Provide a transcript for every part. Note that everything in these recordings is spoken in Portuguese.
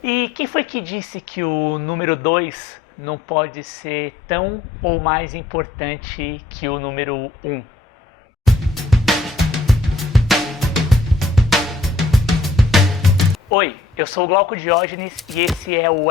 E quem foi que disse que o número 2 não pode ser tão ou mais importante que o número um? Oi, eu sou o Glauco Diógenes e esse é o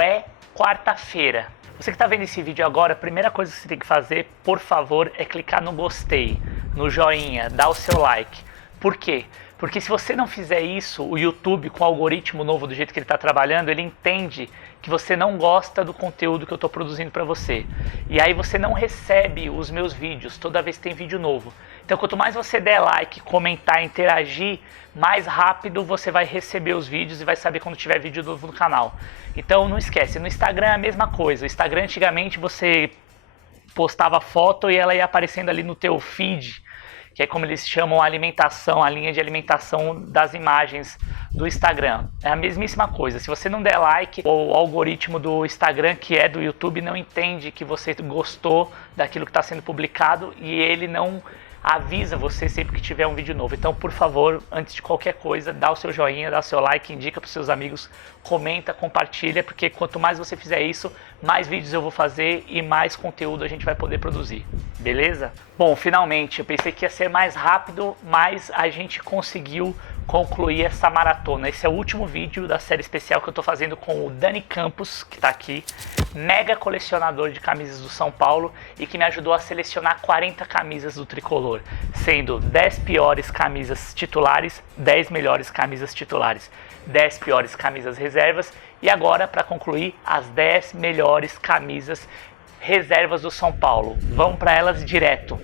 Quarta-feira. Você que está vendo esse vídeo agora, a primeira coisa que você tem que fazer, por favor, é clicar no gostei, no joinha, dar o seu like. Por quê? Porque se você não fizer isso, o YouTube, com o algoritmo novo do jeito que ele está trabalhando, ele entende que você não gosta do conteúdo que eu estou produzindo para você. E aí você não recebe os meus vídeos toda vez que tem vídeo novo. Então quanto mais você der like, comentar, interagir, mais rápido você vai receber os vídeos e vai saber quando tiver vídeo novo no canal. Então não esquece, no Instagram é a mesma coisa. O Instagram antigamente você postava foto e ela ia aparecendo ali no teu feed, que é como eles chamam a alimentação, a linha de alimentação das imagens do Instagram. É a mesmíssima coisa. Se você não der like, o algoritmo do Instagram, que é do YouTube, não entende que você gostou daquilo que está sendo publicado e ele não avisa você sempre que tiver um vídeo novo. Então, por favor, antes de qualquer coisa, dá o seu joinha, dá o seu like, indica para os seus amigos, comenta, compartilha, porque quanto mais você fizer isso, mais vídeos eu vou fazer e mais conteúdo a gente vai poder produzir. Beleza? Bom, finalmente, eu pensei que ia ser mais rápido, mas a gente conseguiu concluir essa maratona. Esse é o último vídeo da série especial que eu estou fazendo com o Dani Campos, que está aqui, mega colecionador de camisas do São Paulo e que me ajudou a selecionar 40 camisas do Tricolor, sendo 10 piores camisas titulares, 10 melhores camisas titulares, 10 piores camisas reservas e agora, para concluir, as 10 melhores camisas reservas do São Paulo. Vamos para elas direto.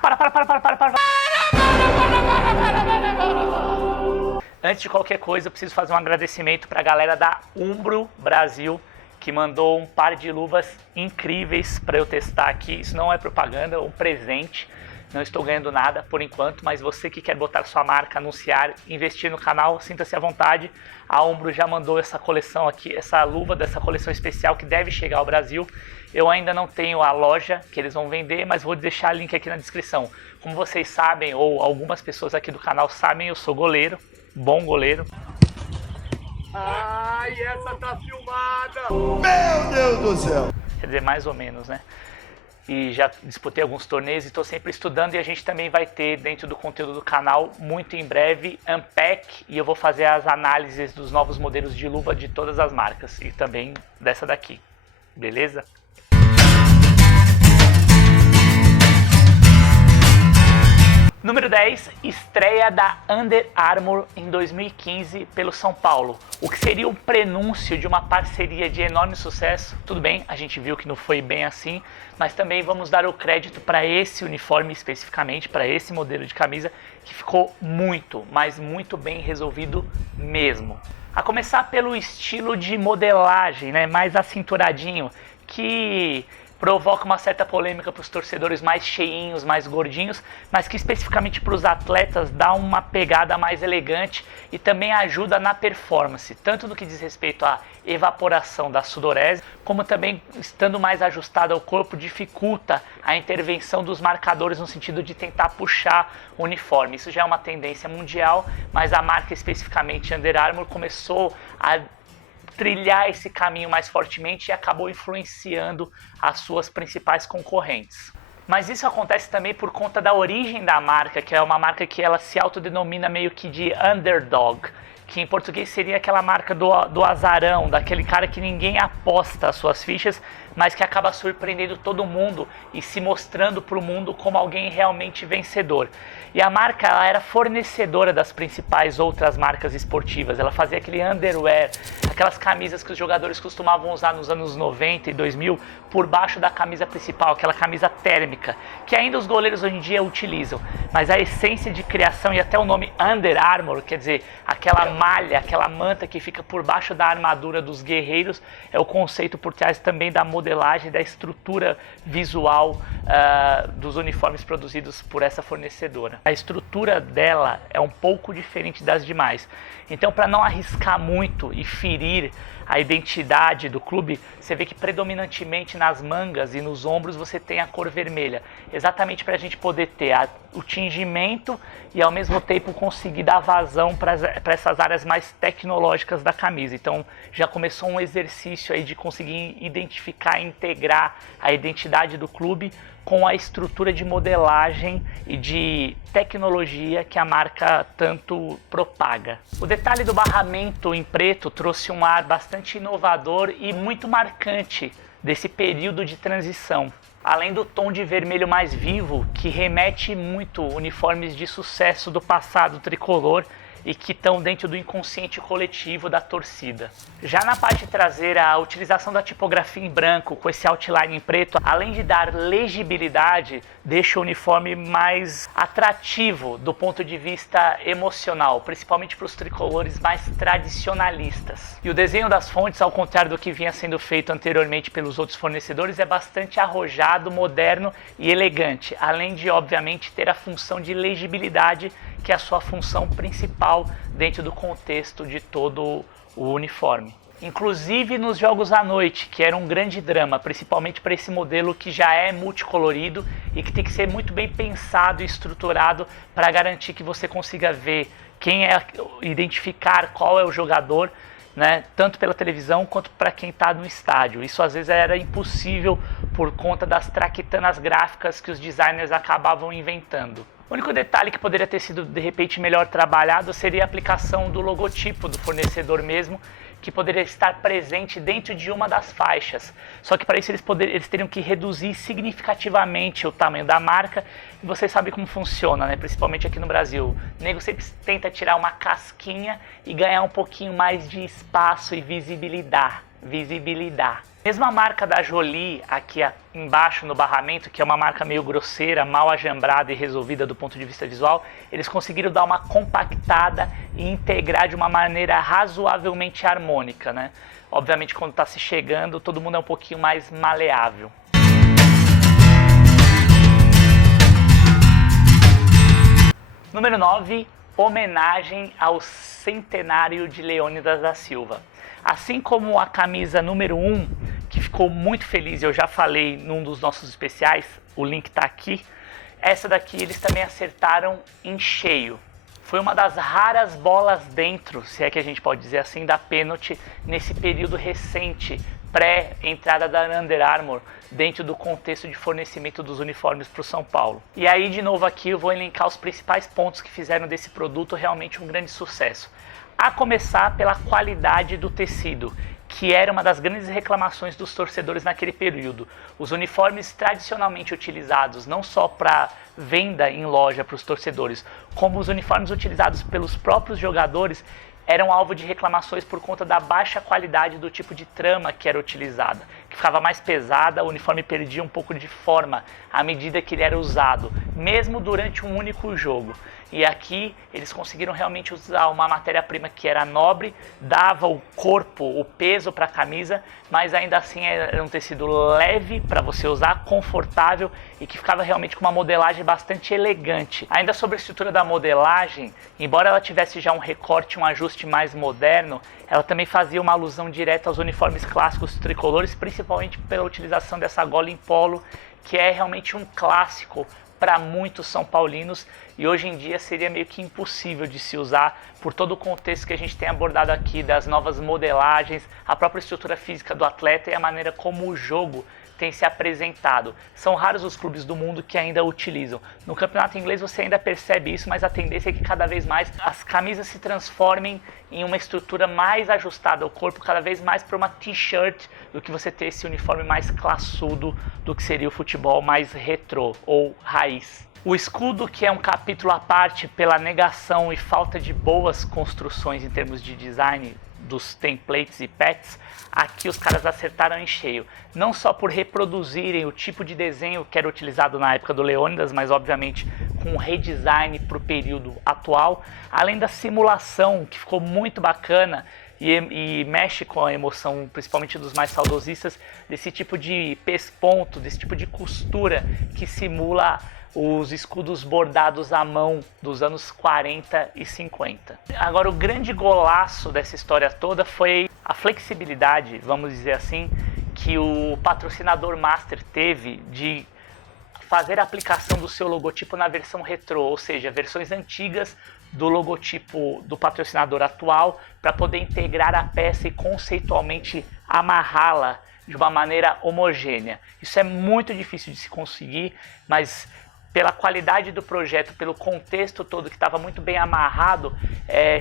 Para. Antes de qualquer coisa, eu preciso fazer um agradecimento para a galera da Umbro Brasil, que mandou um par de luvas incríveis para eu testar aqui. Isso não é propaganda, é um presente. Não estou ganhando nada por enquanto, mas você que quer botar sua marca, anunciar, investir no canal, sinta-se à vontade. A Umbro já mandou essa coleção aqui, essa luva dessa coleção especial que deve chegar ao Brasil. Eu ainda não tenho a loja que eles vão vender, mas vou deixar o link aqui na descrição. Como vocês sabem, ou algumas pessoas aqui do canal sabem, eu sou goleiro, bom goleiro. Ai, essa tá filmada! Meu Deus do céu! Quer dizer, mais ou menos, né? E já disputei alguns torneios e estou sempre estudando, e a gente também vai ter dentro do conteúdo do canal, muito em breve, Unpack, e eu vou fazer as análises dos novos modelos de luva de todas as marcas e também dessa daqui, beleza? Número 10, estreia da Under Armour em 2015 pelo São Paulo. O que seria um prenúncio de uma parceria de enorme sucesso. Tudo bem, a gente viu que não foi bem assim, mas também vamos dar o crédito para esse uniforme especificamente, para esse modelo de camisa, que ficou muito, mas muito bem resolvido mesmo. A começar pelo estilo de modelagem, né, mais acinturadinho, que provoca uma certa polêmica para os torcedores mais cheinhos, mais gordinhos, mas que especificamente para os atletas dá uma pegada mais elegante e também ajuda na performance, tanto no que diz respeito à evaporação da sudorese, como também estando mais ajustado ao corpo dificulta a intervenção dos marcadores no sentido de tentar puxar o uniforme. Isso já é uma tendência mundial, mas a marca especificamente Under Armour começou a trilhar esse caminho mais fortemente e acabou influenciando as suas principais concorrentes. Mas isso acontece também por conta da origem da marca, que é uma marca que ela se autodenomina meio que de underdog, que em português seria aquela marca do azarão, daquele cara que ninguém aposta as suas fichas, mas que acaba surpreendendo todo mundo e se mostrando para o mundo como alguém realmente vencedor. E a marca, ela era fornecedora das principais outras marcas esportivas. Ela fazia aquele underwear, aquelas camisas que os jogadores costumavam usar nos anos 90 e 2000 por baixo da camisa principal, aquela camisa térmica, que ainda os goleiros hoje em dia utilizam. Mas a essência de criação e até o nome Under Armour, quer dizer, aquela malha, aquela manta que fica por baixo da armadura dos guerreiros, é o conceito por trás também da modelagem, da estrutura visual dos uniformes produzidos por essa fornecedora. A estrutura dela é um pouco diferente das demais. Então, para não arriscar muito e ferir a identidade do clube, você vê que predominantemente nas mangas e nos ombros você tem a cor vermelha, exatamente para a gente poder ter o tingimento e ao mesmo tempo conseguir dar vazão para essas áreas mais tecnológicas da camisa. Então já começou um exercício aí de conseguir identificar e integrar a identidade do clube com a estrutura de modelagem e de tecnologia que a marca tanto propaga. O detalhe do barramento em preto trouxe um ar bastante inovador e muito marcante desse período de transição. Além do tom de vermelho mais vivo, que remete muito uniformes de sucesso do passado tricolor e que estão dentro do inconsciente coletivo da torcida. Já na parte traseira, a utilização da tipografia em branco com esse outline em preto, além de dar legibilidade, deixa o uniforme mais atrativo do ponto de vista emocional, principalmente para os tricolores mais tradicionalistas. E o desenho das fontes, ao contrário do que vinha sendo feito anteriormente pelos outros fornecedores, é bastante arrojado, moderno e elegante, além de, obviamente, ter a função de legibilidade, que é a sua função principal dentro do contexto de todo o uniforme. Inclusive nos jogos à noite, que era um grande drama, principalmente para esse modelo que já é multicolorido e que tem que ser muito bem pensado e estruturado para garantir que você consiga ver identificar qual é o jogador, né, tanto pela televisão quanto para quem está no estádio. Isso às vezes era impossível por conta das traquitanas gráficas que os designers acabavam inventando. O único detalhe que poderia ter sido de repente melhor trabalhado seria a aplicação do logotipo do fornecedor mesmo, que poderia estar presente dentro de uma das faixas. Só que para isso eles teriam que reduzir significativamente o tamanho da marca. E vocês sabem como funciona, né? Principalmente aqui no Brasil. O nego sempre tenta tirar uma casquinha e ganhar um pouquinho mais de espaço e visibilidade. Mesmo a marca da Jolie aqui embaixo no barramento, que é uma marca meio grosseira, mal ajambrada e resolvida do ponto de vista visual, eles conseguiram dar uma compactada e integrar de uma maneira razoavelmente harmônica, né? Obviamente quando está se chegando, todo mundo é um pouquinho mais maleável. Número 9, homenagem ao centenário de Leônidas da Silva. Assim como a camisa número 1, que ficou muito feliz, eu já falei num dos nossos especiais, o link está aqui, essa daqui eles também acertaram em cheio. Foi uma das raras bolas dentro, se é que a gente pode dizer assim, da pênalti nesse período recente, pré-entrada da Under Armour, dentro do contexto de fornecimento dos uniformes para o São Paulo. E aí, de novo aqui, eu vou elencar os principais pontos que fizeram desse produto realmente um grande sucesso. A começar pela qualidade do tecido, que era uma das grandes reclamações dos torcedores naquele período. Os uniformes tradicionalmente utilizados, não só para venda em loja para os torcedores, como os uniformes utilizados pelos próprios jogadores, eram alvo de reclamações por conta da baixa qualidade do tipo de trama que era utilizada, que ficava mais pesada, o uniforme perdia um pouco de forma à medida que ele era usado, mesmo durante um único jogo. E aqui eles conseguiram realmente usar uma matéria-prima que era nobre, dava o corpo, o peso para a camisa, mas ainda assim era um tecido leve para você usar, confortável e que ficava realmente com uma modelagem bastante elegante. Ainda sobre a estrutura da modelagem, embora ela tivesse já um recorte, um ajuste mais moderno, ela também fazia uma alusão direta aos uniformes clássicos tricolores, principalmente pela utilização dessa gola em polo, que é realmente um clássico para muitos são paulinos e hoje em dia seria meio que impossível de se usar por todo o contexto que a gente tem abordado aqui das novas modelagens, a própria estrutura física do atleta e a maneira como o jogo tem se apresentado. São raros os clubes do mundo que ainda utilizam. No campeonato inglês você ainda percebe isso, mas a tendência é que cada vez mais as camisas se transformem em uma estrutura mais ajustada ao corpo, cada vez mais para uma t-shirt do que você ter esse uniforme mais classudo do que seria o futebol mais retrô ou raiz. O escudo, que é um capítulo à parte pela negação e falta de boas construções em termos de design dos templates e pets, aqui os caras acertaram em cheio. Não só por reproduzirem o tipo de desenho que era utilizado na época do Leônidas, mas obviamente com um redesign para o período atual, além da simulação, que ficou muito bacana e mexe com a emoção, principalmente dos mais saudosistas, desse tipo de pesponto, desse tipo de costura que simula os escudos bordados à mão dos anos 40 e 50. Agora, o grande golaço dessa história toda foi a flexibilidade, vamos dizer assim, que o patrocinador master teve de fazer a aplicação do seu logotipo na versão retrô, ou seja, versões antigas do logotipo do patrocinador atual, para poder integrar a peça e conceitualmente amarrá-la de uma maneira homogênea. Isso é muito difícil de se conseguir, mas pela qualidade do projeto, pelo contexto todo que estava muito bem amarrado,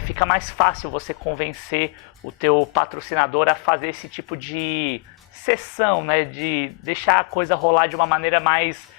fica mais fácil você convencer o teu patrocinador a fazer esse tipo de sessão, né, de deixar a coisa rolar de uma maneira mais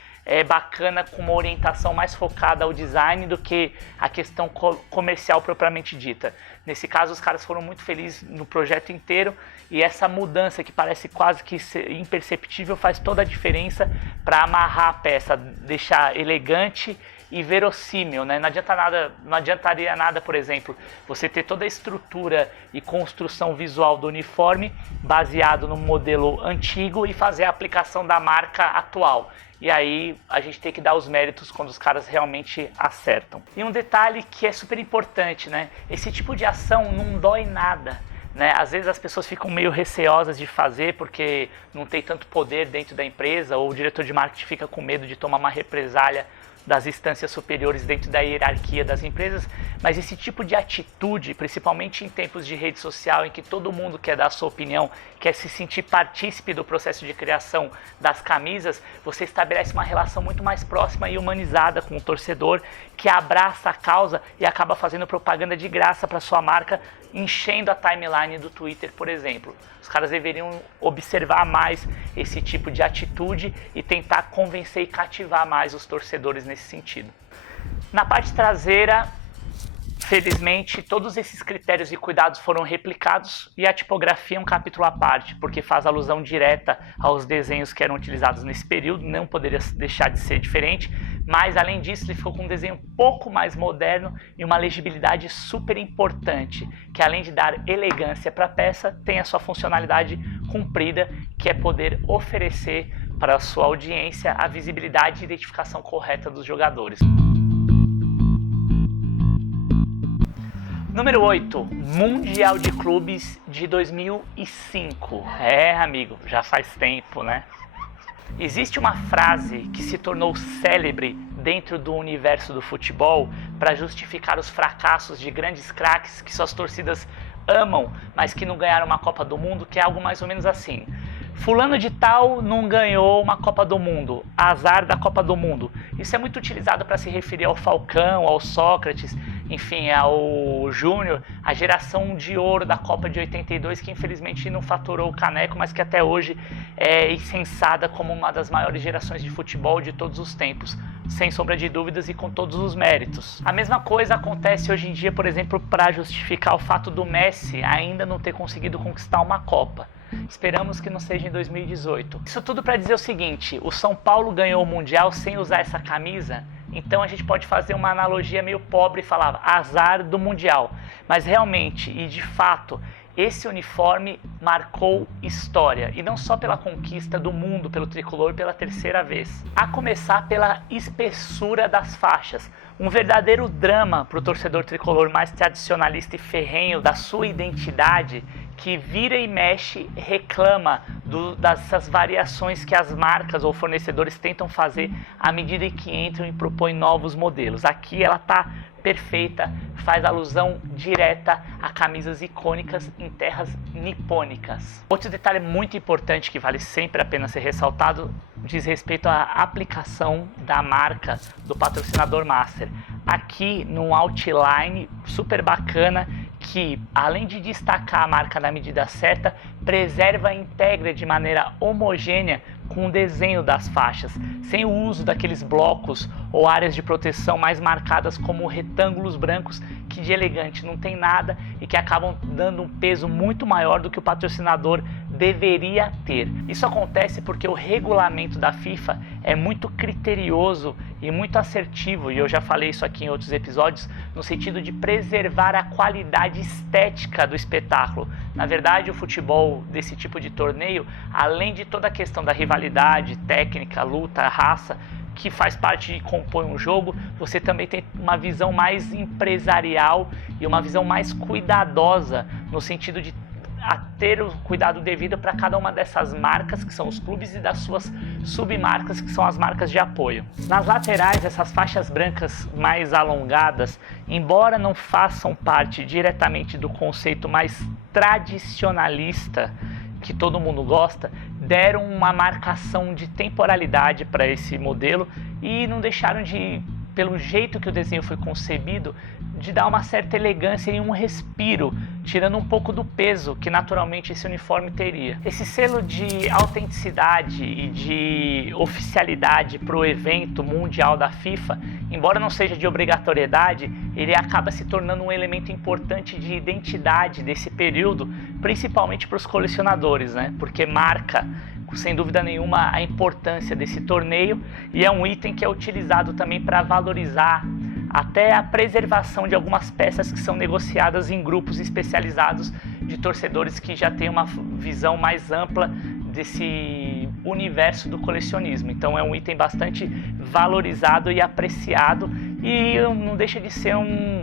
bacana, com uma orientação mais focada ao design do que a questão comercial propriamente dita. Nesse caso, os caras foram muito felizes no projeto inteiro, e essa mudança que parece quase que imperceptível faz toda a diferença para amarrar a peça, deixar elegante e verossímil, né? Não adiantaria nada, por exemplo, você ter toda a estrutura e construção visual do uniforme baseado no modelo antigo e fazer a aplicação da marca atual. E aí a gente tem que dar os méritos quando os caras realmente acertam. E um detalhe que é super importante, né? Esse tipo de ação não dói nada, né? Às vezes as pessoas ficam meio receosas de fazer porque não tem tanto poder dentro da empresa, ou o diretor de marketing fica com medo de tomar uma represália das instâncias superiores dentro da hierarquia das empresas, mas esse tipo de atitude, principalmente em tempos de rede social, em que todo mundo quer dar a sua opinião, quer se sentir partícipe do processo de criação das camisas, você estabelece uma relação muito mais próxima e humanizada com o torcedor, que abraça a causa e acaba fazendo propaganda de graça para sua marca, enchendo a timeline do Twitter, por exemplo. Os caras deveriam observar mais esse tipo de atitude e tentar convencer e cativar mais os torcedores nesse sentido. Na parte traseira, felizmente, todos esses critérios e cuidados foram replicados, e a tipografia é um capítulo à parte, porque faz alusão direta aos desenhos que eram utilizados nesse período, não poderia deixar de ser diferente, mas além disso ele ficou com um desenho um pouco mais moderno e uma legibilidade super importante, que além de dar elegância para a peça, tem a sua funcionalidade cumprida, que é poder oferecer para a sua audiência a visibilidade e identificação correta dos jogadores. Número 8, Mundial de Clubes de 2005. Amigo, já faz tempo, né? Existe uma frase que se tornou célebre dentro do universo do futebol para justificar os fracassos de grandes craques que suas torcidas amam, mas que não ganharam uma Copa do Mundo, que é algo mais ou menos assim: fulano de tal não ganhou uma Copa do Mundo, azar da Copa do Mundo. Isso é muito utilizado para se referir ao Falcão, ao Sócrates, enfim, ao Júnior, a geração de ouro da Copa de 82, que infelizmente não faturou o caneco, mas que até hoje é incensada como uma das maiores gerações de futebol de todos os tempos, sem sombra de dúvidas e com todos os méritos. A mesma coisa acontece hoje em dia, por exemplo, para justificar o fato do Messi ainda não ter conseguido conquistar uma Copa. Esperamos que não seja em 2018. Isso tudo para dizer o seguinte: o São Paulo ganhou o Mundial sem usar essa camisa, então a gente pode fazer uma analogia meio pobre e falar azar do Mundial. Mas realmente, e de fato, esse uniforme marcou história, e não só pela conquista do mundo pelo tricolor pela terceira vez, a começar pela espessura das faixas. Um verdadeiro drama para o torcedor tricolor mais tradicionalista e ferrenho da sua identidade, que vira e mexe, reclama dessas variações que as marcas ou fornecedores tentam fazer à medida que entram e propõem novos modelos. Aqui ela está perfeita, faz alusão direta a camisas icônicas em terras nipônicas. Outro detalhe muito importante que vale sempre a pena ser ressaltado diz respeito à aplicação da marca do patrocinador master. Aqui num outline super bacana, que além de destacar a marca na medida certa, preserva e integra de maneira homogênea com o desenho das faixas, sem o uso daqueles blocos ou áreas de proteção mais marcadas como retângulos brancos, que de elegante não tem nada e que acabam dando um peso muito maior do que o patrocinador deveria ter. Isso acontece porque o regulamento da FIFA é muito criterioso e muito assertivo, e eu já falei isso aqui em outros episódios, no sentido de preservar a qualidade estética do espetáculo. Na verdade, o futebol desse tipo de torneio, além de toda a questão da rivalidade, técnica, luta, raça, que faz parte e compõe um jogo, você também tem uma visão mais empresarial e uma visão mais cuidadosa, no sentido de a ter o cuidado devido para cada uma dessas marcas, que são os clubes, e das suas submarcas, que são as marcas de apoio. Nas laterais, essas faixas brancas mais alongadas, embora não façam parte diretamente do conceito mais tradicionalista que todo mundo gosta, deram uma marcação de temporalidade para esse modelo e não deixaram de, pelo jeito que o desenho foi concebido, de dar uma certa elegância e um respiro, tirando um pouco do peso que naturalmente esse uniforme teria. Esse selo de autenticidade e de oficialidade para o evento mundial da FIFA, embora não seja de obrigatoriedade, ele acaba se tornando um elemento importante de identidade desse período, principalmente para os colecionadores, né? Porque marca, sem dúvida nenhuma, a importância desse torneio e é um item que é utilizado também para valorizar até a preservação de algumas peças que são negociadas em grupos especializados de torcedores que já têm uma visão mais ampla desse universo do colecionismo. Então é um item bastante valorizado e apreciado e não deixa de ser um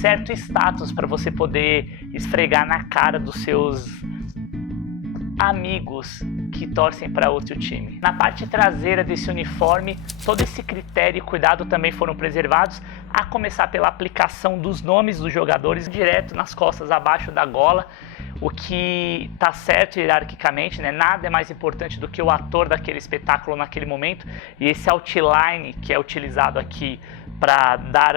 certo status para você poder esfregar na cara dos seus amigos que torcem para outro time. Na parte traseira desse uniforme, todo esse critério e cuidado também foram preservados, a começar pela aplicação dos nomes dos jogadores direto nas costas, abaixo da gola, o que está certo hierarquicamente, né? Nada é mais importante do que o ator daquele espetáculo naquele momento, e esse outline que é utilizado aqui para dar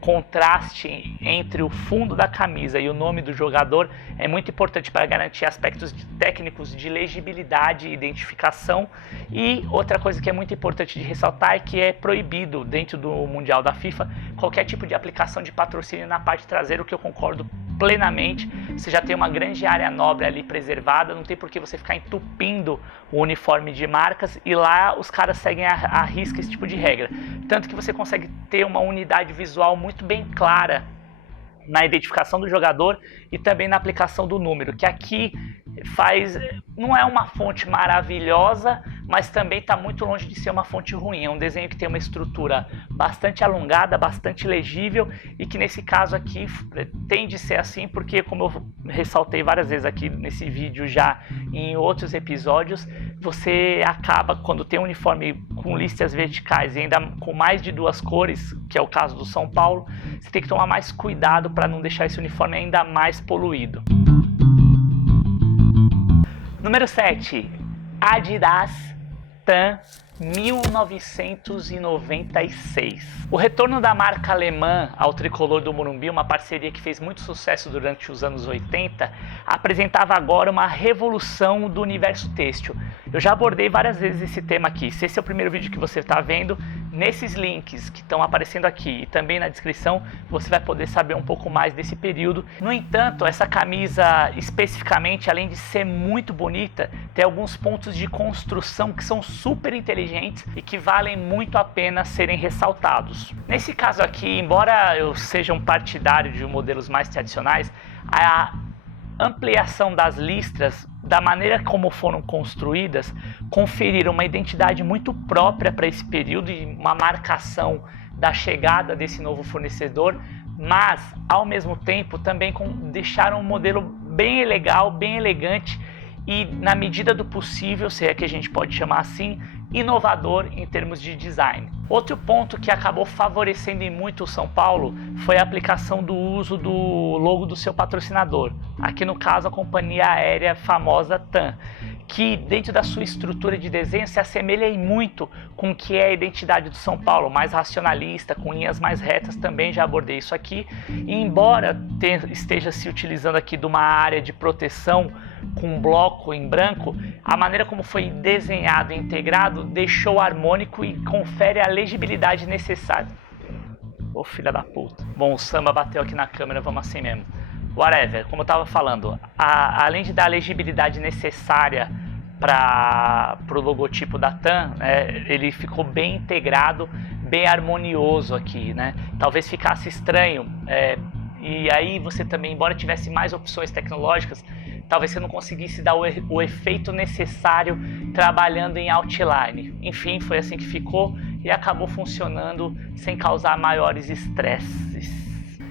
contraste entre o fundo da camisa e o nome do jogador é muito importante para garantir aspectos técnicos de legibilidade e identificação. E outra coisa que é muito importante de ressaltar é que é proibido dentro do Mundial da FIFA qualquer tipo de aplicação de patrocínio na parte traseira, o que eu concordo plenamente. Você já tem uma grande área nobre ali preservada, não tem por que você ficar entupindo o uniforme de marcas, e lá os caras seguem à risca esse tipo de regra. Tanto que você consegue ter uma unidade visual muito bem clara na identificação do jogador e também na aplicação do número, que aqui não é uma fonte maravilhosa, mas também está muito longe de ser uma fonte ruim. É um desenho que tem uma estrutura bastante alongada, bastante legível, e que nesse caso aqui tende a ser assim, porque, como eu ressaltei várias vezes aqui nesse vídeo já em outros episódios, você acaba, quando tem um uniforme com listas verticais e ainda com mais de duas cores, que é o caso do São Paulo, você tem que tomar mais cuidado para não deixar esse uniforme ainda mais poluído. Número 7, Adidas TAN 1996. O retorno da marca alemã ao tricolor do Morumbi, uma parceria que fez muito sucesso durante os anos 80, apresentava agora uma revolução do universo têxtil. Eu já abordei várias vezes esse tema aqui. Se esse é o primeiro vídeo que você está vendo, nesses links que estão aparecendo aqui e também na descrição, você vai poder saber um pouco mais desse período. No entanto, essa camisa especificamente, além de ser muito bonita, tem alguns pontos de construção que são super inteligentes e que valem muito a pena serem ressaltados. Nesse caso aqui, embora eu seja um partidário de modelos mais tradicionais, a ampliação das listras, da maneira como foram construídas, conferiram uma identidade muito própria para esse período e uma marcação da chegada desse novo fornecedor, mas ao mesmo tempo também deixaram um modelo bem legal, bem elegante e, na medida do possível, se é que a gente pode chamar assim, inovador em termos de design. Outro ponto que acabou favorecendo em muito o São Paulo foi a aplicação do uso do logo do seu patrocinador, aqui no caso a companhia aérea famosa TAM, que dentro da sua estrutura de desenho se assemelha muito com o que é a identidade do São Paulo, mais racionalista, com linhas mais retas, também já abordei isso aqui. E embora esteja se utilizando aqui de uma área de proteção com um bloco em branco, a maneira como foi desenhado e integrado deixou harmônico e confere a legibilidade necessária. Ô filha da puta. Bom, o samba bateu aqui na câmera, vamos assim mesmo. Whatever, como eu estava falando, além de dar a legibilidade necessária para o logotipo da TAM, ele ficou bem integrado, bem harmonioso aqui, né? Talvez ficasse estranho, e aí você também, embora tivesse mais opções tecnológicas, talvez você não conseguisse dar o efeito necessário trabalhando em outline. Enfim, foi assim que ficou e acabou funcionando sem causar maiores estresses.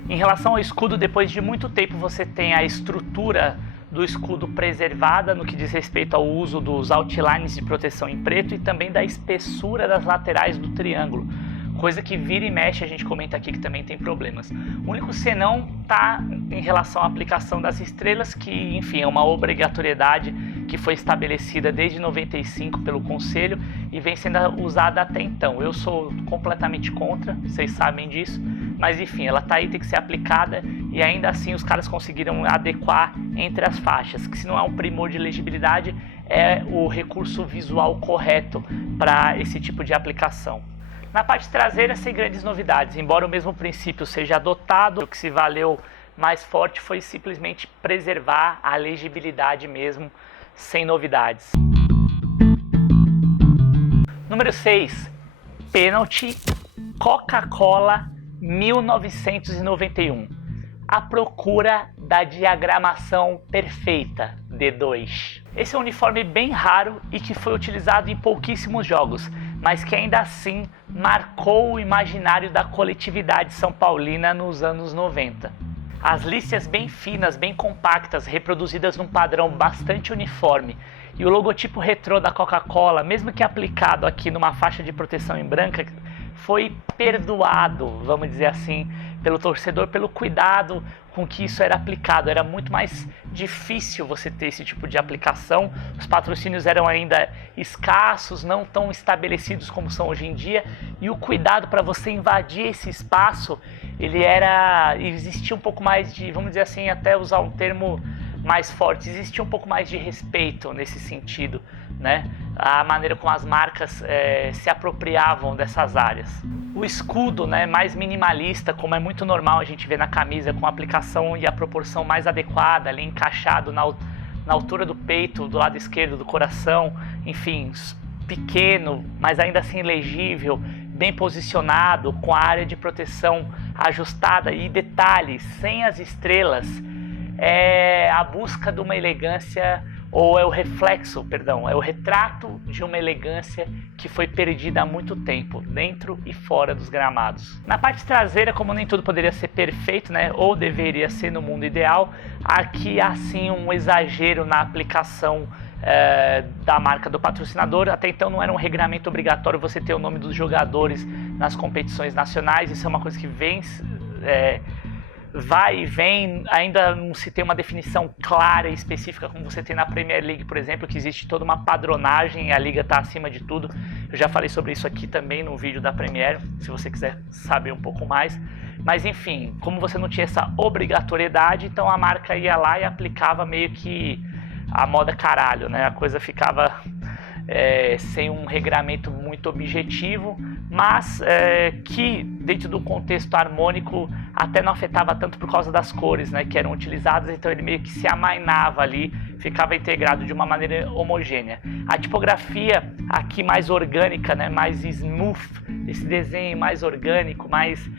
Em relação ao escudo, depois de muito tempo você tem a estrutura do escudo preservada no que diz respeito ao uso dos outlines de proteção em preto e também da espessura das laterais do triângulo. Coisa que vira e mexe, a gente comenta aqui que também tem problemas. O único senão está em relação à aplicação das estrelas, que enfim é uma obrigatoriedade que foi estabelecida desde 95 pelo Conselho e vem sendo usada até então. Eu sou completamente contra, vocês sabem disso, mas enfim, ela está aí, tem que ser aplicada e ainda assim os caras conseguiram adequar entre as faixas, que se não é um primor de legibilidade, é o recurso visual correto para esse tipo de aplicação. Na parte traseira, sem grandes novidades, embora o mesmo princípio seja adotado, o que se valeu mais forte foi simplesmente preservar a legibilidade mesmo, sem novidades. Número 6, Penalty Coca-Cola 1991. A procura da diagramação perfeita, D2. Esse é um uniforme bem raro e que foi utilizado em pouquíssimos jogos, mas que ainda assim marcou o imaginário da coletividade são paulina nos anos 90. As listas bem finas, bem compactas, reproduzidas num padrão bastante uniforme, e o logotipo retrô da Coca-Cola, mesmo que aplicado aqui numa faixa de proteção em branca, foi perdoado, vamos dizer assim, pelo torcedor, pelo cuidado com que isso era aplicado. Era muito mais difícil você ter esse tipo de aplicação, os patrocínios eram ainda escassos, não tão estabelecidos como são hoje em dia, e o cuidado para você invadir esse espaço, existia um pouco mais de, vamos dizer assim, até usar um termo mais forte, existia um pouco mais de respeito nesse sentido, né? A maneira como as marcas se apropriavam dessas áreas. O escudo, né, mais minimalista, como é muito normal a gente ver na camisa, com a aplicação e a proporção mais adequada, ali encaixado na altura do peito, do lado esquerdo do coração, enfim, pequeno, mas ainda assim legível, bem posicionado, com a área de proteção ajustada e detalhes, sem as estrelas, é a busca de uma elegância, ou é o retrato de uma elegância que foi perdida há muito tempo, dentro e fora dos gramados. Na parte traseira, como nem tudo poderia ser perfeito, né, ou deveria ser no mundo ideal, aqui há sim um exagero na aplicação da marca do patrocinador. Até então não era um regramento obrigatório você ter o nome dos jogadores nas competições nacionais, isso é uma coisa que vai e vem, ainda não se tem uma definição clara e específica como você tem na Premier League, por exemplo, que existe toda uma padronagem e a liga está acima de tudo. Eu já falei sobre isso aqui também no vídeo da Premier, se você quiser saber um pouco mais. Mas enfim, como você não tinha essa obrigatoriedade, então a marca ia lá e aplicava meio que a moda caralho, né? A coisa ficava sem um regramento muito objetivo, mas que dentro do contexto harmônico até não afetava tanto por causa das cores, né, que eram utilizadas, então ele meio que se amainava ali, ficava integrado de uma maneira homogênea. A tipografia aqui mais orgânica, né, mais smooth, esse desenho mais orgânico, mais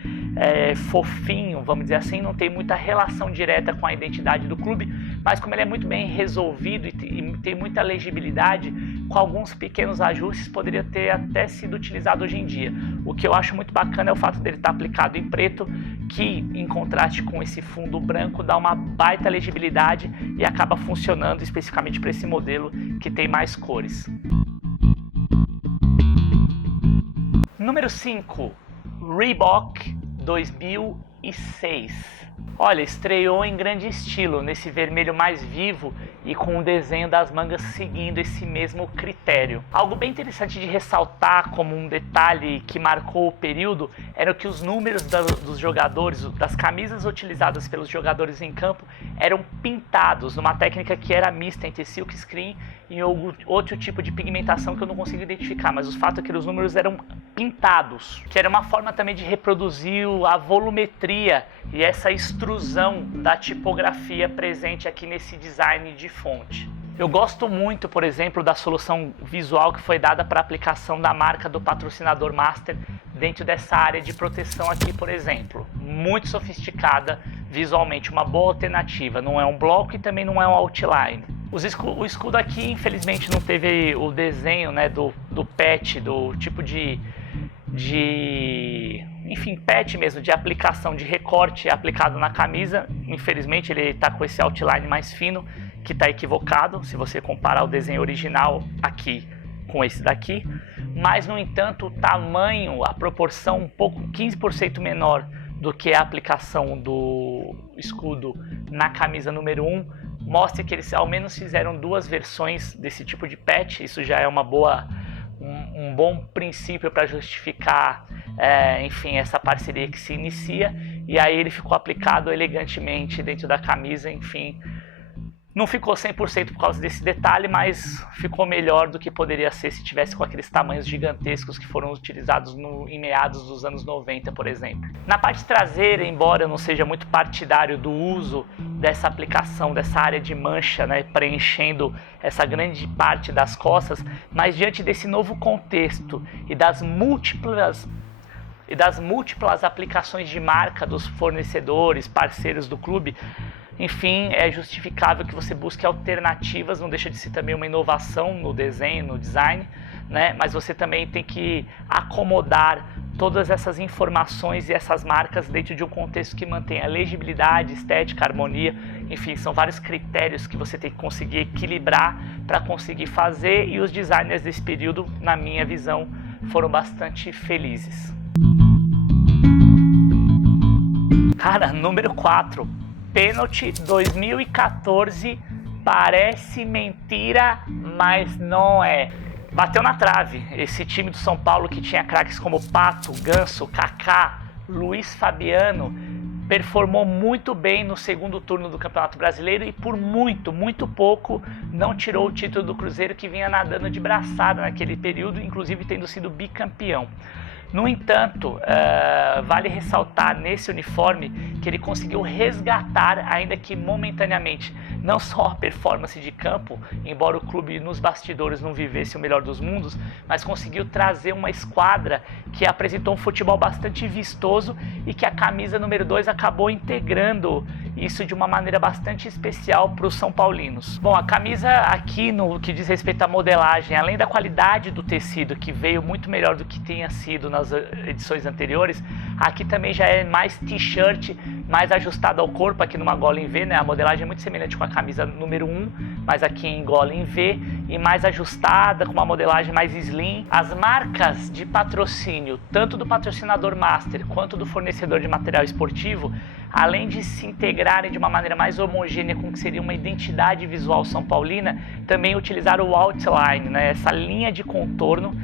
fofinho, vamos dizer assim, não tem muita relação direta com a identidade do clube, mas como ele é muito bem resolvido e tem muita legibilidade, com alguns pequenos ajustes poderia ter até sido utilizado hoje em dia. O que eu acho muito bacana é o fato dele estar aplicado em preto, que em contraste com esse fundo branco dá uma baita legibilidade e acaba funcionando especificamente para esse modelo que tem mais cores. Número 5, Reebok 2006. Olha, estreou em grande estilo, nesse vermelho mais vivo e com o desenho das mangas seguindo esse mesmo critério. Algo bem interessante de ressaltar como um detalhe que marcou o período era que os números dos jogadores, das camisas utilizadas pelos jogadores em campo, eram pintados numa técnica que era mista entre silk screen e outro tipo de pigmentação que eu não consigo identificar, mas o fato é que os números eram pintados, que era uma forma também de reproduzir a volumetria e essa extrusão da tipografia presente aqui nesse design de fonte. Eu gosto muito, por exemplo, da solução visual que foi dada para a aplicação da marca do patrocinador master dentro dessa área de proteção aqui, por exemplo. Muito sofisticada visualmente, uma boa alternativa. Não é um bloco e também não é um outline. O escudo aqui, infelizmente, não teve o desenho, né, do patch, do tipo de enfim, patch mesmo, de aplicação, de recorte aplicado na camisa. Infelizmente ele está com esse outline mais fino, que está equivocado, se você comparar o desenho original aqui com esse daqui. Mas, no entanto, o tamanho, a proporção um pouco, 15% menor do que a aplicação do escudo na camisa número 1, mostra que eles ao menos fizeram 2 versões desse tipo de patch. Isso já é um bom princípio para justificar, enfim, essa parceria que se inicia. E aí ele ficou aplicado elegantemente dentro da camisa, enfim. Não ficou 100% por causa desse detalhe, mas ficou melhor do que poderia ser se tivesse com aqueles tamanhos gigantescos que foram utilizados em meados dos anos 90, por exemplo. Na parte traseira, embora eu não seja muito partidário do uso dessa aplicação, dessa área de mancha, né, preenchendo essa grande parte das costas, mas diante desse novo contexto e das múltiplas aplicações de marca dos fornecedores, parceiros do clube, enfim, é justificável que você busque alternativas. Não deixa de ser também uma inovação no desenho, no design, né? Mas você também tem que acomodar todas essas informações e essas marcas dentro de um contexto que mantenha legibilidade, estética, harmonia. Enfim, são vários critérios que você tem que conseguir equilibrar para conseguir fazer, e os designers desse período, na minha visão, foram bastante felizes. Cara, número 4. Pênalti 2014, parece mentira, mas não é. Bateu na trave. Esse time do São Paulo, que tinha craques como Pato, Ganso, Kaká, Luiz Fabiano, performou muito bem no segundo turno do Campeonato Brasileiro e por muito pouco não tirou o título do Cruzeiro, que vinha nadando de braçada naquele período, inclusive tendo sido bicampeão. No entanto, vale ressaltar nesse uniforme que ele conseguiu resgatar, ainda que momentaneamente, não só a performance de campo, embora o clube nos bastidores não vivesse o melhor dos mundos, mas conseguiu trazer uma esquadra que apresentou um futebol bastante vistoso e que a camisa número 2 acabou integrando isso de uma maneira bastante especial para os São Paulinos. Bom, a camisa aqui, no que diz respeito à modelagem, além da qualidade do tecido, que veio muito melhor do que tinha sido nas edições anteriores, aqui também já é mais t-shirt, mais ajustado ao corpo, aqui numa gola em V, né? A modelagem é muito semelhante com a camisa número 1, mas aqui em gola em V, e mais ajustada, com uma modelagem mais slim. As marcas de patrocínio, tanto do patrocinador master quanto do fornecedor de material esportivo, além de se integrarem de uma maneira mais homogênea com o que seria uma identidade visual são paulina, também utilizaram o outline, né? Essa linha de contorno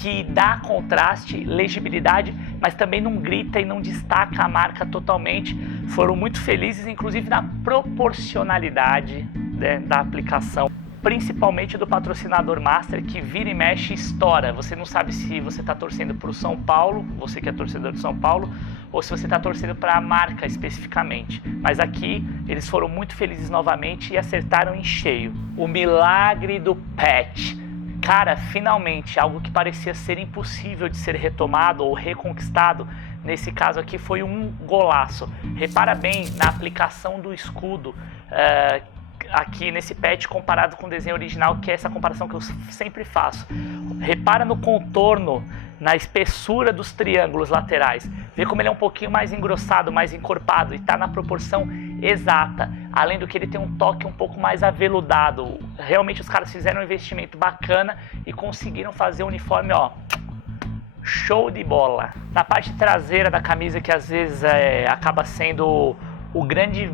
que dá contraste, legibilidade, mas também não grita e não destaca a marca totalmente. Foram muito felizes, inclusive, na proporcionalidade, né, da aplicação, principalmente do patrocinador master, que vira e mexe e estoura. Você não sabe se você está torcendo para o São Paulo, você que é torcedor do São Paulo, ou se você está torcendo para a marca especificamente. Mas aqui eles foram muito felizes novamente e acertaram em cheio. O milagre do patch. Cara, finalmente, algo que parecia ser impossível de ser retomado ou reconquistado, nesse caso aqui foi um golaço. Repara bem na aplicação do escudo aqui nesse patch comparado com o desenho original, que é essa comparação que eu sempre faço. Repara no contorno, na espessura dos triângulos laterais. Vê como ele é um pouquinho mais engrossado, mais encorpado, e está na proporção exata. Além do que ele tem um toque um pouco mais aveludado. Realmente os caras fizeram um investimento bacana e conseguiram fazer o uniforme, ó, show de bola. Na parte traseira da camisa, que às vezes acaba sendo o grande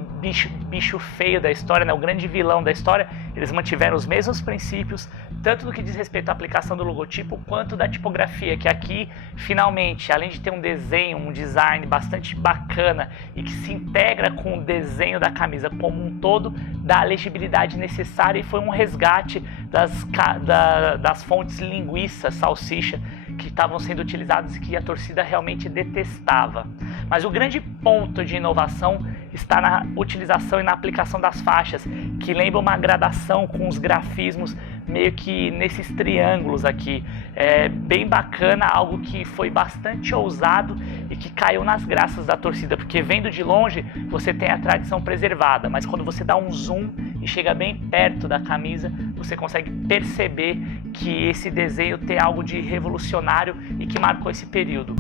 bicho feio da história, né? O grande vilão da história, eles mantiveram os mesmos princípios, tanto no que diz respeito à aplicação do logotipo, quanto da tipografia, que aqui, finalmente, além de ter um desenho, um design bastante bacana e que se integra com o desenho da camisa como um todo, dá a legibilidade necessária, e foi um resgate das fontes linguiça, salsicha, que estavam sendo utilizadas e que a torcida realmente detestava. Mas o grande ponto de inovação está na utilização e na aplicação das faixas, que lembra uma gradação com os grafismos meio que nesses triângulos aqui. É bem bacana, algo que foi bastante ousado e que caiu nas graças da torcida, porque vendo de longe você tem a tradição preservada, mas quando você dá um zoom e chega bem perto da camisa, você consegue perceber que esse desenho tem algo de revolucionário e que marcou esse período.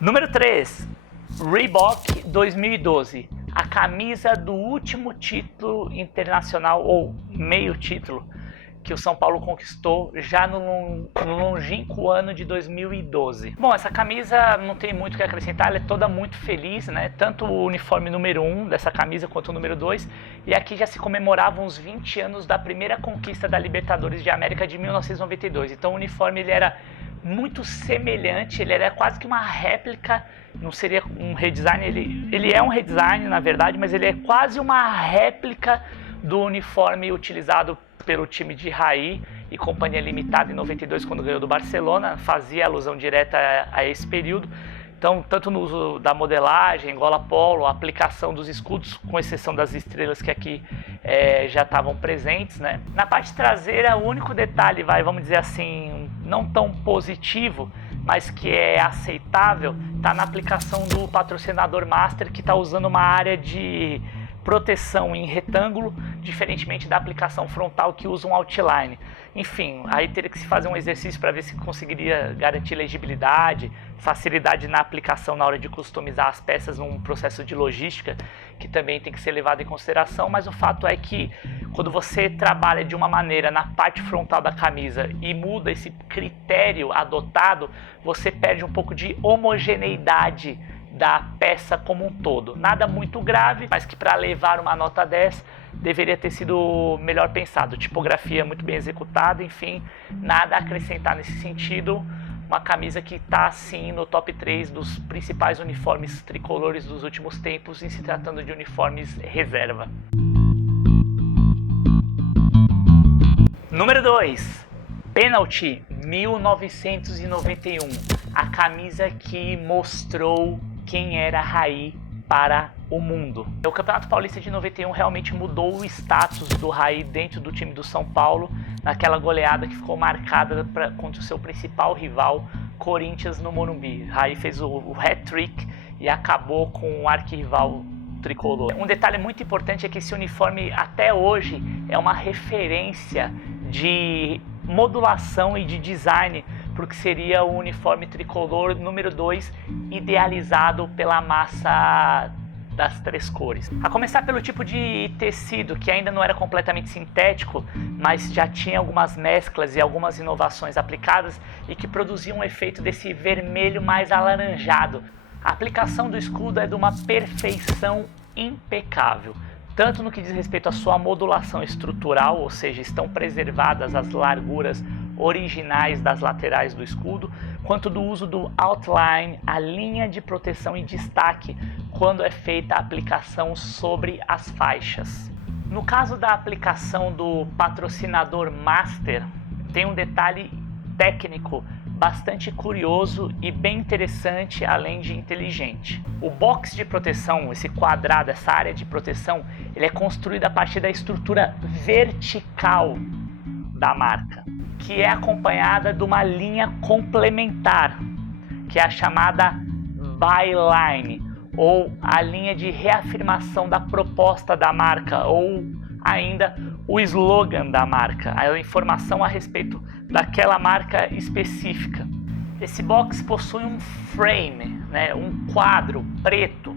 Número 3, Reebok 2012. A camisa do último título internacional, ou meio título, que o São Paulo conquistou já no longínquo ano de 2012. Bom, essa camisa não tem muito o que acrescentar, ela é toda muito feliz, né? Tanto o uniforme número 1 dessa camisa quanto o número 2. E aqui já se comemoravam os 20 anos da primeira conquista da Libertadores de América de 1992. Então o uniforme ele era muito semelhante, ele era quase que uma réplica, não seria um redesign, ele é um redesign na verdade, mas ele é quase uma réplica do uniforme utilizado pelo time de Raí e Companhia Limitada em 92, quando ganhou do Barcelona, fazia alusão direta a esse período. Então, tanto no uso da modelagem, gola polo, a aplicação dos escudos, com exceção das estrelas que aqui já estavam presentes, né? Na parte traseira, o único detalhe, vamos dizer assim, não tão positivo, mas que é aceitável, está na aplicação do patrocinador Master, que está usando uma área de proteção em retângulo, diferentemente da aplicação frontal que usa um outline. Enfim, aí teria que se fazer um exercício para ver se conseguiria garantir legibilidade, facilidade na aplicação na hora de customizar as peças num processo de logística, que também tem que ser levado em consideração, mas o fato é que quando você trabalha de uma maneira na parte frontal da camisa e muda esse critério adotado, você perde um pouco de homogeneidade da peça como um todo. Nada muito grave, mas que para levar uma nota 10 deveria ter sido melhor pensado. Tipografia muito bem executada, enfim, nada a acrescentar nesse sentido. Uma camisa que está sim no top 3 dos principais uniformes tricolores dos últimos tempos, em se tratando de uniformes reserva. Número 2, Penalty 1991. A camisa que mostrou quem era Raí para o mundo. O Campeonato Paulista de 91 realmente mudou o status do Raí dentro do time do São Paulo, naquela goleada que ficou marcada contra o seu principal rival, Corinthians, no Morumbi. Raí fez o hat-trick e acabou com o arquirrival tricolor. Um detalhe muito importante é que esse uniforme até hoje é uma referência de modulação e de design para o que seria o uniforme tricolor número 2, idealizado pela massa das três cores. A começar pelo tipo de tecido, que ainda não era completamente sintético, mas já tinha algumas mesclas e algumas inovações aplicadas e que produziam um efeito desse vermelho mais alaranjado. A aplicação do escudo é de uma perfeição impecável, tanto no que diz respeito à sua modulação estrutural, ou seja, estão preservadas as larguras originais das laterais do escudo, quanto do uso do outline, a linha de proteção e destaque, quando é feita a aplicação sobre as faixas. No caso da aplicação do patrocinador Master, tem um detalhe técnico bastante curioso e bem interessante, além de inteligente. O box de proteção, esse quadrado, essa área de proteção, ele é construído a partir da estrutura vertical da marca, que é acompanhada de uma linha complementar, que é a chamada byline, ou a linha de reafirmação da proposta da marca, ou ainda o slogan da marca, a informação a respeito daquela marca específica. Esse box possui um frame, né, um quadro preto,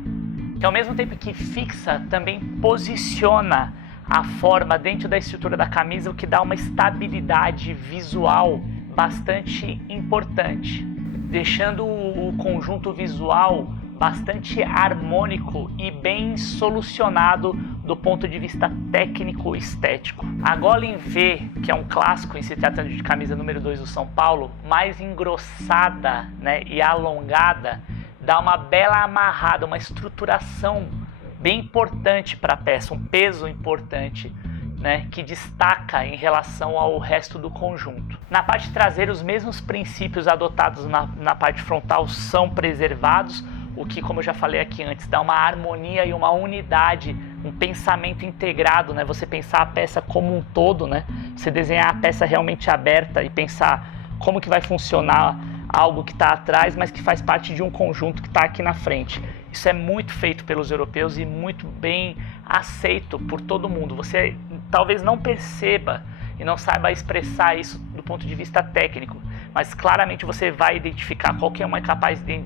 que ao mesmo tempo que fixa, também posiciona a forma dentro da estrutura da camisa, o que dá uma estabilidade visual bastante importante, deixando o conjunto visual bastante harmônico e bem solucionado do ponto de vista técnico e estético. A gola em V, que é um clássico em se tratando de camisa número 2 do São Paulo, mais engrossada, né, e alongada, dá uma bela amarrada, uma estruturação bem importante para a peça, um peso importante, né, que destaca em relação ao resto do conjunto. Na parte traseira, os mesmos princípios adotados na parte frontal são preservados, o que, como eu já falei aqui antes, dá uma harmonia e uma unidade, um pensamento integrado, né? Você pensar a peça como um todo, né? Você desenhar a peça realmente aberta e pensar como que vai funcionar algo que está atrás, mas que faz parte de um conjunto que está aqui na frente. Isso é muito feito pelos europeus e muito bem aceito por todo mundo. Você talvez não perceba e não saiba expressar isso do ponto de vista técnico, mas claramente você vai identificar, qualquer um é capaz de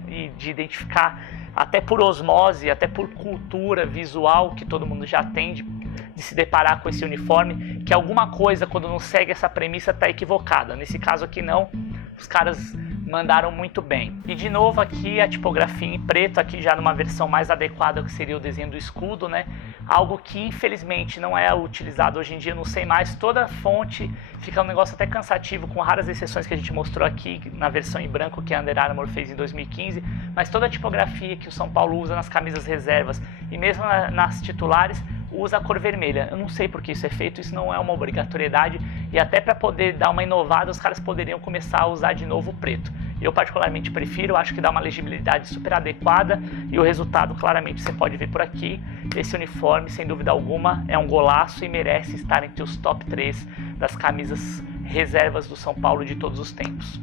identificar, até por osmose, até por cultura visual que todo mundo já tem, de se deparar com esse uniforme, que alguma coisa, quando não segue essa premissa, está equivocada. Nesse caso aqui não, os caras mandaram muito bem. E de novo aqui a tipografia em preto, aqui já numa versão mais adequada, que seria o desenho do escudo, né? Algo que infelizmente não é utilizado hoje em dia, não sei mais. Toda a fonte fica um negócio até cansativo, com raras exceções que a gente mostrou aqui na versão em branco que a Under Armour fez em 2015, mas toda a tipografia que o São Paulo usa nas camisas reservas e mesmo nas titulares usa a cor vermelha. Eu não sei por que isso é feito, isso não é uma obrigatoriedade, e até para poder dar uma inovada, os caras poderiam começar a usar de novo o preto. Eu particularmente prefiro, acho que dá uma legibilidade super adequada, e o resultado claramente você pode ver por aqui. Esse uniforme, sem dúvida alguma, é um golaço e merece estar entre os top 3 das camisas reservas do São Paulo de todos os tempos.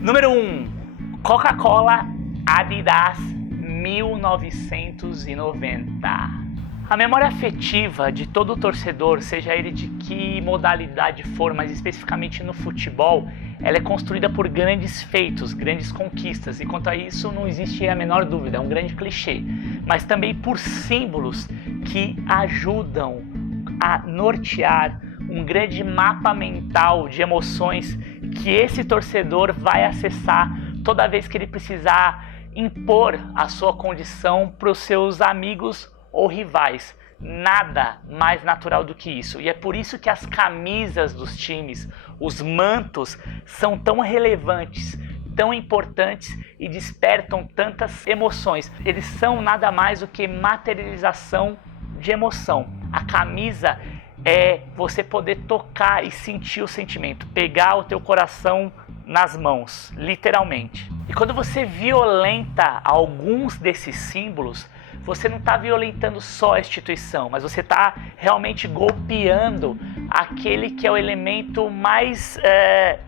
Número 1. Coca-Cola Adidas 1990. A memória afetiva de todo torcedor, seja ele de que modalidade for, mas especificamente no futebol, ela é construída por grandes feitos, grandes conquistas, e quanto a isso não existe a menor dúvida, é um grande clichê, mas também por símbolos que ajudam a nortear um grande mapa mental de emoções que esse torcedor vai acessar toda vez que ele precisar impor a sua condição para os seus amigos ou rivais. Nada mais natural do que isso. E é por isso que as camisas dos times, os mantos, são tão relevantes, tão importantes e despertam tantas emoções. Eles são nada mais do que materialização de emoção. A camisa é você poder tocar e sentir o sentimento, pegar o teu coração nas mãos, literalmente. E quando você violenta alguns desses símbolos, você não está violentando só a instituição, mas você está realmente golpeando aquele que é o elemento mais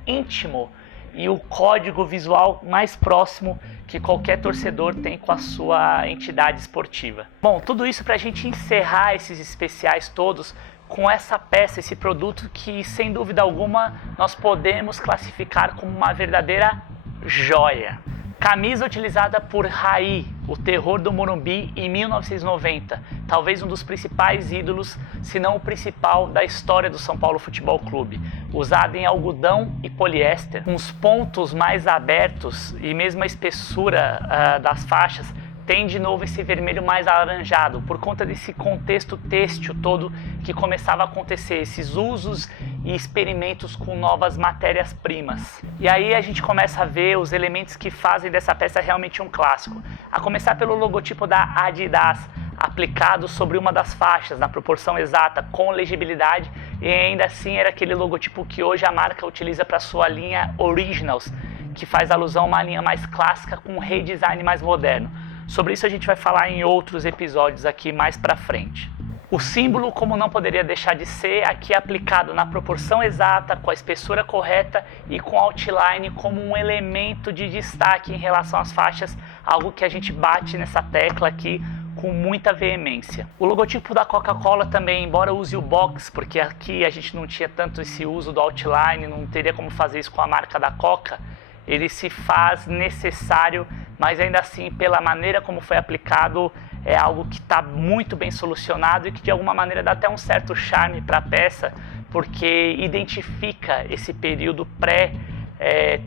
íntimo e o código visual mais próximo que qualquer torcedor tem com a sua entidade esportiva. Bom, tudo isso para a gente encerrar esses especiais todos com essa peça, esse produto que, sem dúvida alguma, nós podemos classificar como uma verdadeira joia. Camisa utilizada por Raí, o terror do Morumbi, em 1990. Talvez um dos principais ídolos, se não o principal, da história do São Paulo Futebol Clube. Usada em algodão e poliéster, com os pontos mais abertos e mesmo a espessura das faixas, tem de novo esse vermelho mais alaranjado, por conta desse contexto têxtil todo que começava a acontecer, esses usos e experimentos com novas matérias-primas. E aí a gente começa a ver os elementos que fazem dessa peça realmente um clássico. A começar pelo logotipo da Adidas, aplicado sobre uma das faixas, na proporção exata, com legibilidade, e ainda assim era aquele logotipo que hoje a marca utiliza para sua linha Originals, que faz alusão a uma linha mais clássica com um redesign mais moderno. Sobre isso a gente vai falar em outros episódios aqui mais pra frente. O símbolo, como não poderia deixar de ser, aqui é aplicado na proporção exata, com a espessura correta e com outline como um elemento de destaque em relação às faixas, algo que a gente bate nessa tecla aqui com muita veemência. O logotipo da Coca-Cola também, embora use o box, porque aqui a gente não tinha tanto esse uso do outline, não teria como fazer isso com a marca da Coca, ele se faz necessário, mas ainda assim, pela maneira como foi aplicado, é algo que está muito bem solucionado e que de alguma maneira dá até um certo charme para a peça, porque identifica esse período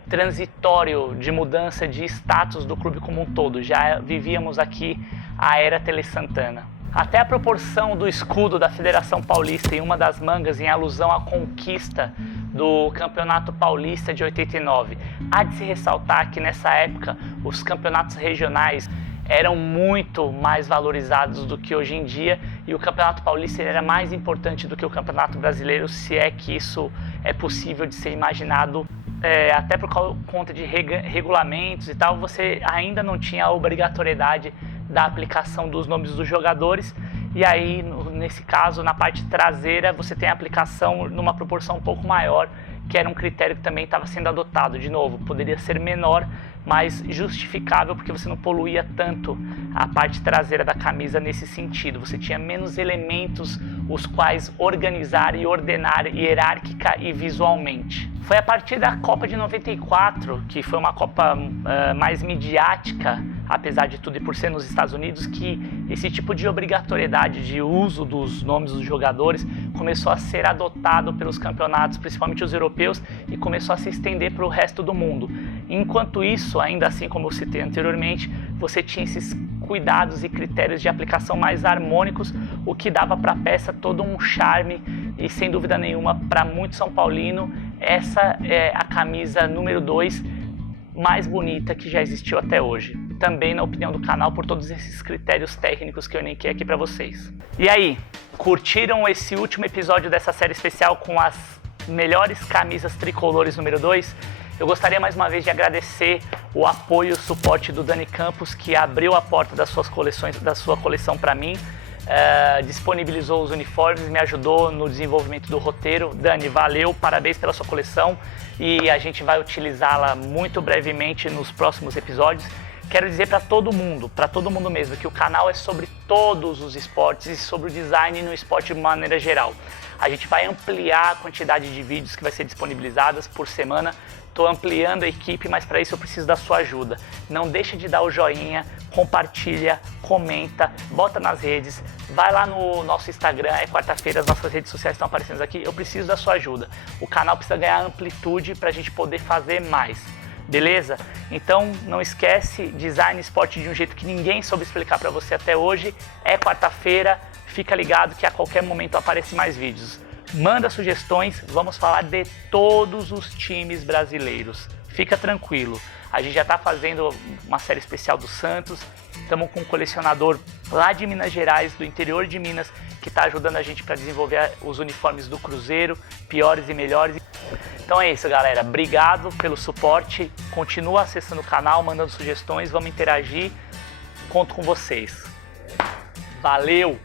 transitório de mudança de status do clube como um todo. Já vivíamos aqui a era Tele Santana. Até a proporção do escudo da Federação Paulista em uma das mangas, em alusão à conquista do Campeonato Paulista de 89. Há de se ressaltar que nessa época os campeonatos regionais eram muito mais valorizados do que hoje em dia, e o Campeonato Paulista era mais importante do que o Campeonato Brasileiro, se é que isso é possível de ser imaginado. Até por conta de regulamentos e tal, você ainda não tinha a obrigatoriedade da aplicação dos nomes dos jogadores, e aí nesse caso na parte traseira você tem a aplicação numa proporção um pouco maior, que era um critério que também estava sendo adotado. De novo, poderia ser menor, mais justificável porque você não poluía tanto a parte traseira da camisa nesse sentido. Você tinha menos elementos os quais organizar e ordenar hierárquica e visualmente. Foi a partir da Copa de 94, que foi uma Copa mais midiática, apesar de tudo e por ser nos Estados Unidos, que esse tipo de obrigatoriedade de uso dos nomes dos jogadores começou a ser adotado pelos campeonatos, principalmente os europeus, e começou a se estender para o resto do mundo. Enquanto isso, ainda assim como eu citei anteriormente, você tinha esses cuidados e critérios de aplicação mais harmônicos, o que dava para a peça todo um charme e, sem dúvida nenhuma, para muito São Paulino, essa é a camisa número 2 mais bonita que já existiu até hoje. Também na opinião do canal, por todos esses critérios técnicos que eu elenquei aqui para vocês. E aí, curtiram esse último episódio dessa série especial com as melhores camisas tricolores número 2? Eu gostaria mais uma vez de agradecer o apoio e o suporte do Dani Campos, que abriu a porta da sua coleção para mim, disponibilizou os uniformes, me ajudou no desenvolvimento do roteiro. Dani, valeu, parabéns pela sua coleção e a gente vai utilizá-la muito brevemente nos próximos episódios. Quero dizer para todo mundo mesmo, que o canal é sobre todos os esportes e sobre o design no esporte de maneira geral. A gente vai ampliar a quantidade de vídeos que vai ser disponibilizadas por semana. Estou ampliando a equipe, mas para isso eu preciso da sua ajuda. Não deixa de dar o joinha, compartilha, comenta, bota nas redes, vai lá no nosso Instagram, é quarta-feira, as nossas redes sociais estão aparecendo aqui. Eu preciso da sua ajuda. O canal precisa ganhar amplitude para a gente poder fazer mais. Beleza? Então não esquece, design esporte de um jeito que ninguém soube explicar para você até hoje. É quarta-feira, fica ligado que a qualquer momento aparecem mais vídeos. Manda sugestões, vamos falar de todos os times brasileiros. Fica tranquilo, a gente já está fazendo uma série especial do Santos. Estamos com um colecionador lá de Minas Gerais, do interior de Minas, que está ajudando a gente para desenvolver os uniformes do Cruzeiro, piores e melhores. Então é isso, galera. Obrigado pelo suporte. Continua acessando o canal, mandando sugestões, vamos interagir. Conto com vocês. Valeu!